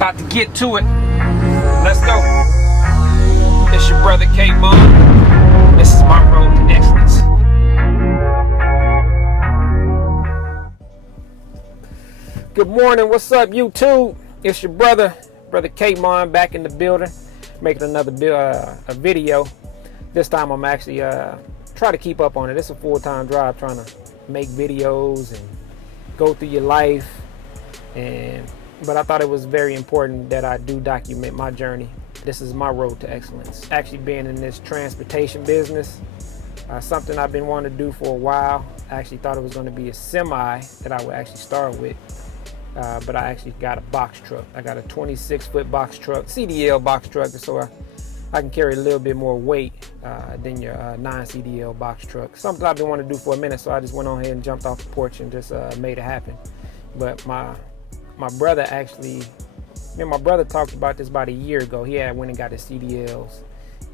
About to get to it. Let's go. It's your brother K-Mon. This is my road to excellence. Good morning. What's up, YouTube? It's your brother K-Mon, back in the building, making another video. This time I'm actually try to keep up on it. It's a full-time job trying to make videos and go through your life, but I thought it was very important that I do document my journey. This is my road to excellence. Actually being in this transportation business, something I've been wanting to do for a while. I actually thought it was going to be a semi that I would actually start with, but I actually got a box truck. I got a 26-foot box truck, CDL box truck, so I can carry a little bit more weight than your non-CDL box truck. Something I've been wanting to do for a minute, so I just went on ahead and jumped off the porch and just made it happen. But my brother actually, my brother talked about this about a year ago. He had went and got his CDLs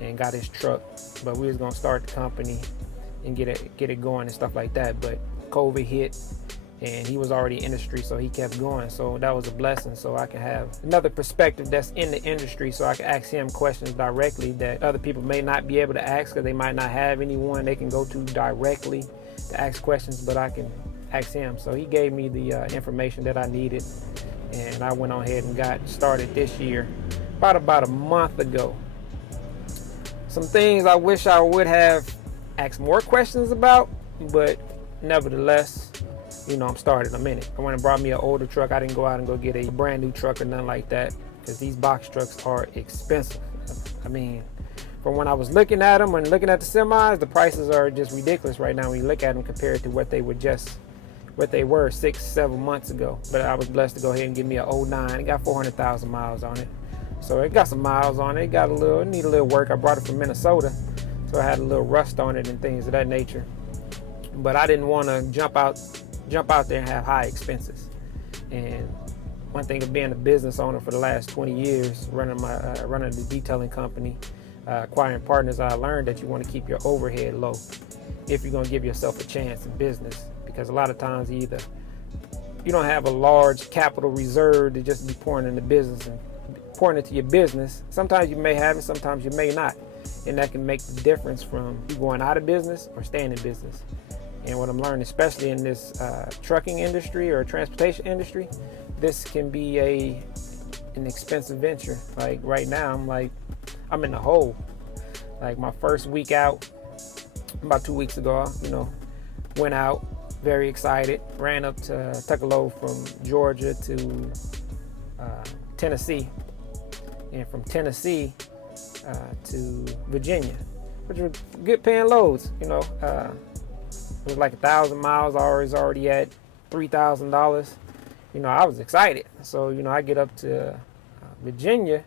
and got his truck, but we was gonna start the company and get it going and stuff like that. But COVID hit, and he was already in industry, so he kept going. So that was a blessing, so I can have another perspective that's in the industry, so I can ask him questions directly that other people may not be able to ask, because they might not have anyone they can go to directly to ask questions, but I can ask him. So he gave me the information that I needed, and I went on ahead and got started this year, about a month ago. Some things I wish I would have asked more questions about, but nevertheless, I'm started. I'm in it. I went and brought me an older truck. I didn't go out and go get a brand new truck or nothing like that, because these box trucks are expensive. I mean, from when I was looking at them and looking at the semis, the prices are just ridiculous right now when you look at them compared to what they were 6-7 months ago. But I was blessed to go ahead and get me an 09. It got 400,000 miles on it. So it got some miles on it. It need a little work. I brought it from Minnesota, so I had a little rust on it and things of that nature. But I didn't want to jump out there and have high expenses. And one thing of being a business owner for the last 20 years, running the detailing company, acquiring partners, I learned that you want to keep your overhead low if you're going to give yourself a chance in business. Because a lot of times you don't have a large capital reserve to just be pouring into business and pouring into your business. Sometimes you may have it, sometimes you may not. And that can make the difference from you going out of business or staying in business. And what I'm learning, especially in this trucking industry or transportation industry, this can be an expensive venture. Like right now, I'm in the hole. Like my first week out, about 2 weeks ago, went out, very excited, ran up to took a load from Georgia to Tennessee, and from Tennessee to Virginia, which were good paying loads. It was like 1,000 miles. I was already at $3,000. I was excited. So, I get up to Virginia,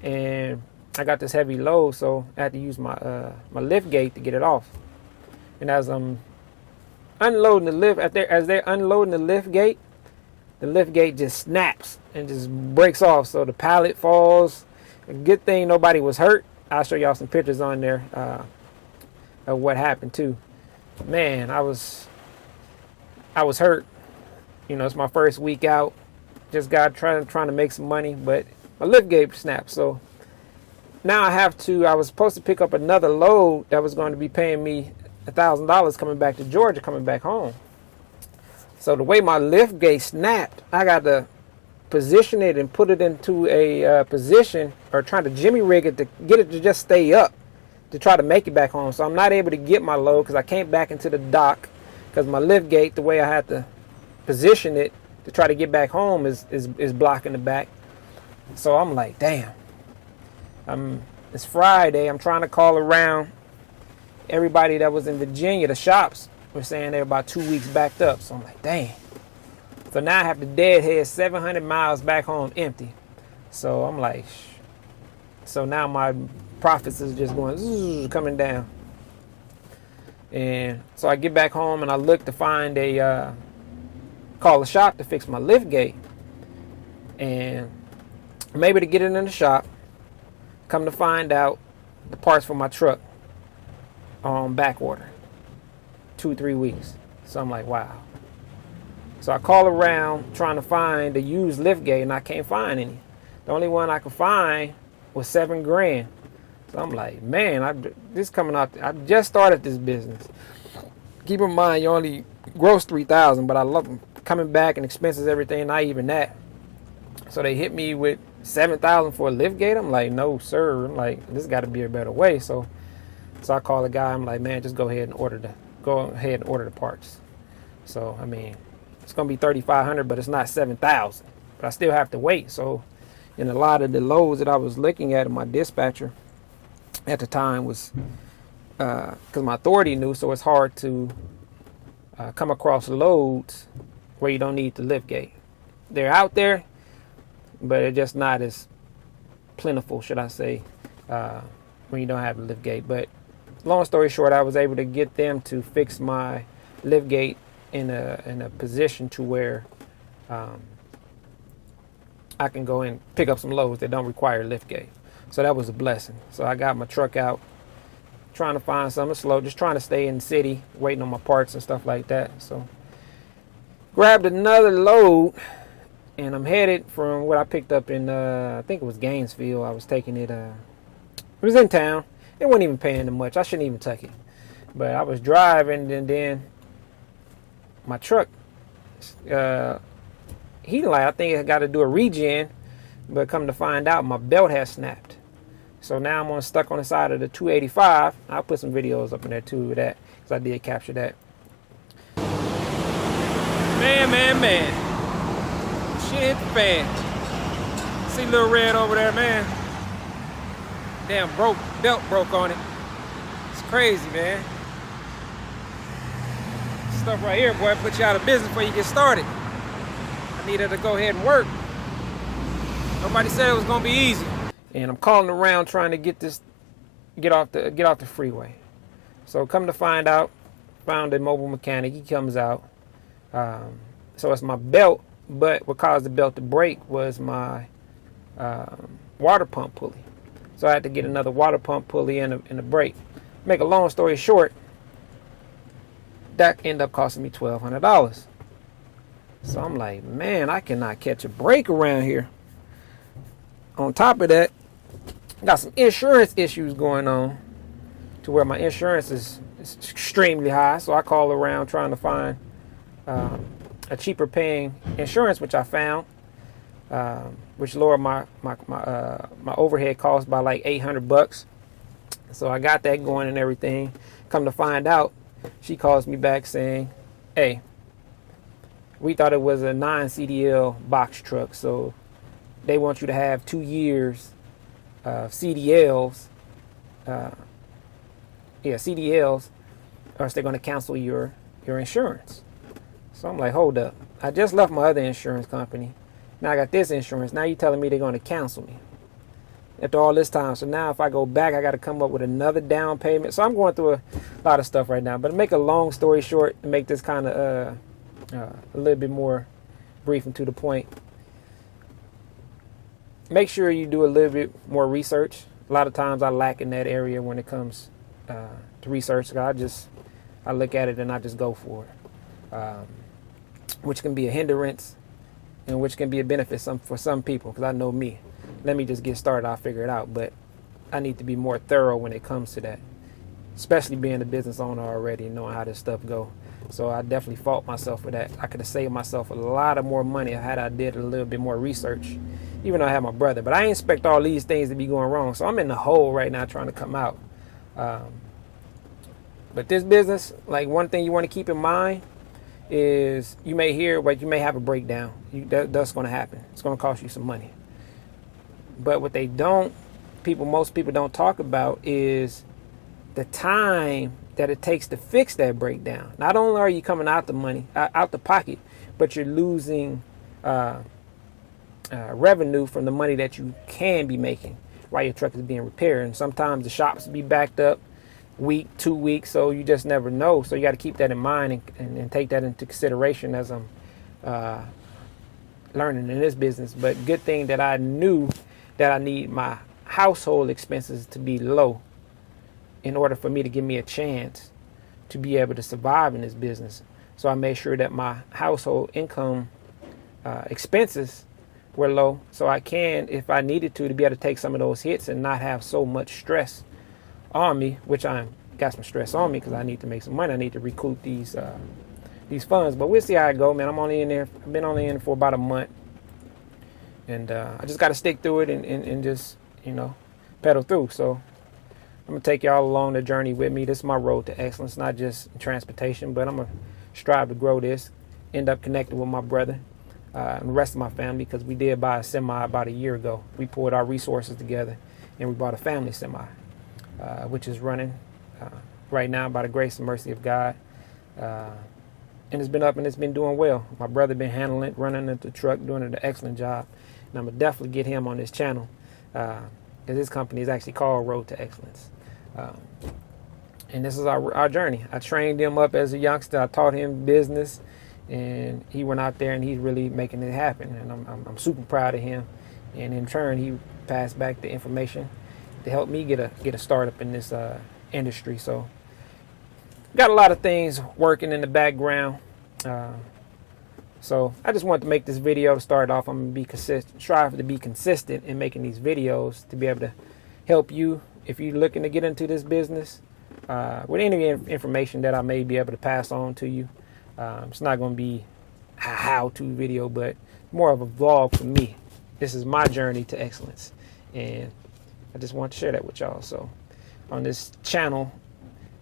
and I got this heavy load, so I had to use my lift gate to get it off. And as I'm unloading the lift, as they're unloading the lift gate just snaps and just breaks off. So the pallet falls. A good thing nobody was hurt. I'll show y'all some pictures on there of what happened too. Man, I was hurt. It's my first week out. Just got trying to make some money, but my lift gate snapped. So now I was supposed to pick up another load that was going to be paying me $1,000 coming back to Georgia, coming back home. So the way my lift gate snapped, I got to position it and put it into a position, or trying to jimmy rig it to get it to just stay up, to try to make it back home. So I'm not able to get my load because I can't back into the dock, because my lift gate, the way I had to position it to try to get back home is blocking the back. So I'm like, damn. It's Friday. I'm trying to call around. Everybody that was in Virginia, the shops, were saying they're about 2 weeks backed up. So I'm like, dang. So now I have to deadhead 700 miles back home empty. So I'm like, so now my profits is just going coming down. And so I get back home and I look to find call a shop to fix my lift gate. And I'm able to get it in the shop. Come to find out, the parts for my truck are on back order, 2-3 weeks. So I'm like, wow. So I call around trying to find a used lift gate, and I can't find any. The only one I could find was $7 grand. So I'm like, man, this coming out. I just started this business. Keep in mind, you only gross $3,000, but I love them coming back and expenses, everything, not even that. So they hit me with $7,000 for a lift gate. I'm like, no, sir. I'm like, this got to be a better way. So I call the guy. I'm like, man, just go ahead and order the parts. So I mean, it's gonna be $3,500, but it's not $7,000. But I still have to wait. So, in a lot of the loads that I was looking at in my dispatcher at the time was because my authority knew, so it's hard to come across loads where you don't need the lift gate. They're out there, but they're just not as plentiful, should I say, when you don't have the lift gate. But long story short, I was able to get them to fix my lift gate in a position to where I can go and pick up some loads that don't require a lift gate. So that was a blessing. So I got my truck out, trying to find something slow, just trying to stay in the city, waiting on my parts and stuff like that. So grabbed another load, and I'm headed from what I picked up in, I think it was Gainesville. I was taking it, it was in town. It wasn't even paying them much. I shouldn't even take it. But I was driving, and then my truck, I think I got to do a regen, but come to find out, my belt has snapped. So now I'm stuck on the side of the 285. I'll put some videos up in there too of that, because I did capture that. Man. Shit hit the fan. See Little Red over there, man. Damn, belt broke on it. It's crazy, man. Stuff right here, boy, put you out of business before you get started. I needed to go ahead and work. Nobody said it was gonna be easy. And I'm calling around trying to get off the freeway. So come to find out, found a mobile mechanic. He comes out. So it's my belt, but what caused the belt to break was my water pump pulley. So I had to get another water pump pulley and a brake. Make a long story short, that ended up costing me $1,200. So I'm like, man, I cannot catch a break around here. On top of that, I got some insurance issues going on to where my insurance is extremely high. So I call around trying to find a cheaper paying insurance, which I found, which lowered my overhead cost by like $800. So I got that going and everything. Come to find out, she calls me back saying, hey, we thought it was a non-CDL box truck, so they want you to have 2 years of CDLs. CDLs, or else they're going to cancel your insurance. So I'm like, hold up. I just left my other insurance company. Now I got this insurance. Now you're telling me they're going to cancel me after all this time. So now if I go back, I got to come up with another down payment. So I'm going through a lot of stuff right now. But to make a long story short, to make this kind of a little bit more brief and to the point, make sure you do a little bit more research. A lot of times I lack in that area when it comes to research. I look at it and I just go for it, which can be a hindrance and which can be a benefit for some people, because I know me. Let me just get started, I'll figure it out. But I need to be more thorough when it comes to that, especially being a business owner already and knowing how this stuff go. So I definitely fault myself for that. I could have saved myself a lot of more money had I did a little bit more research, even though I had my brother. But I ain't expect all these things to be going wrong. So I'm in the hole right now trying to come out. But this business, like, one thing you want to keep in mind is you may hear, but you may have a breakdown. That's going to happen. It's going to cost you some money. But what most people don't talk about is the time that it takes to fix that breakdown. Not only are you coming out the pocket, but you're losing revenue from the money that you can be making while your truck is being repaired. And sometimes the shops be backed up week, 2 weeks, so you just never know. So you got to keep that in mind and take that into consideration as I'm learning in this business. But good thing that I knew that I need my household expenses to be low in order for me to give me a chance to be able to survive in this business. So I made sure that my household income expenses were low, so I can, if I needed to be able to take some of those hits and not have so much stress on me, which I got some stress on me because I need to make some money. I need to recoup these funds, but we'll see how it go, man. I'm only in there. I've been only in for about a month, and I just got to stick through it and just, you know, pedal through. So I'm gonna take y'all along the journey with me. This is my road to excellence, not just in transportation, but I'm gonna strive to grow this. End up connecting with my brother and the rest of my family, because we did buy a semi about a year ago. We pulled our resources together and we bought a family semi, which is running right now by the grace and mercy of God. And it's been up and it's been doing well. My brother been handling it, running the truck, doing an excellent job. And I'm going to definitely get him on this channel, because his company is actually called Road to Excellence. And this is our journey. I trained him up as a youngster. I taught him business, and he went out there and he's really making it happen. And I'm super proud of him. And in turn, he passed back the information to help me get a startup in this industry. So got a lot of things working in the background. So I just wanted to make this video to start off. I'm gonna be consistent, strive to be consistent in making these videos to be able to help you if you're looking to get into this business with any information that I may be able to pass on to you. It's not going to be a how-to video, but more of a vlog for me. This is my journey to excellence, and I just want to share that with y'all. So on this channel,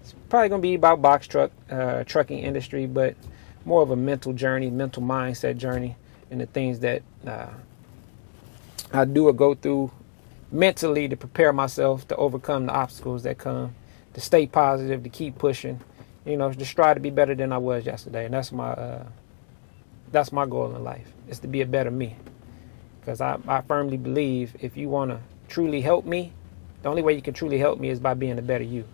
it's probably going to be about box trucking industry, but more of a mental journey, mental mindset journey, and the things that I do or go through mentally to prepare myself to overcome the obstacles that come, to stay positive, to keep pushing, you know, just try to be better than I was yesterday. And that's my goal in life, is to be a better me. Because I firmly believe if you want to truly help me, the only way you can truly help me is by being a better you.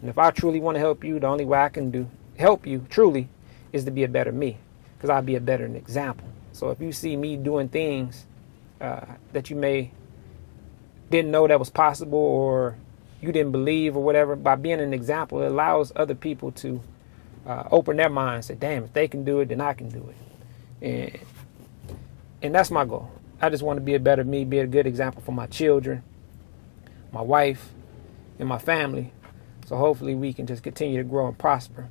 And if I truly want to help you, the only way I can help you truly is to be a better me, because I'll be a better example. So if you see me doing things that you didn't know that was possible, or you didn't believe or whatever, by being an example, it allows other people to open their minds, say, damn, if they can do it, then I can do it. And that's my goal. I just want to be a better me, be a good example for my children, my wife, and my family. So hopefully we can just continue to grow and prosper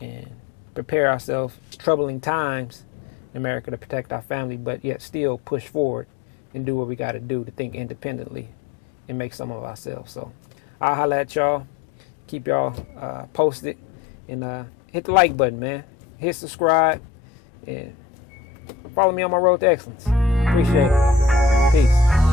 and prepare ourselves troubling times in America to protect our family, but yet still push forward and do what we got to do to think independently and make some of ourselves. So I'll holler at y'all, keep y'all posted, and hit the like button, man. Hit subscribe, and follow me on my road to excellence. Appreciate it. Peace.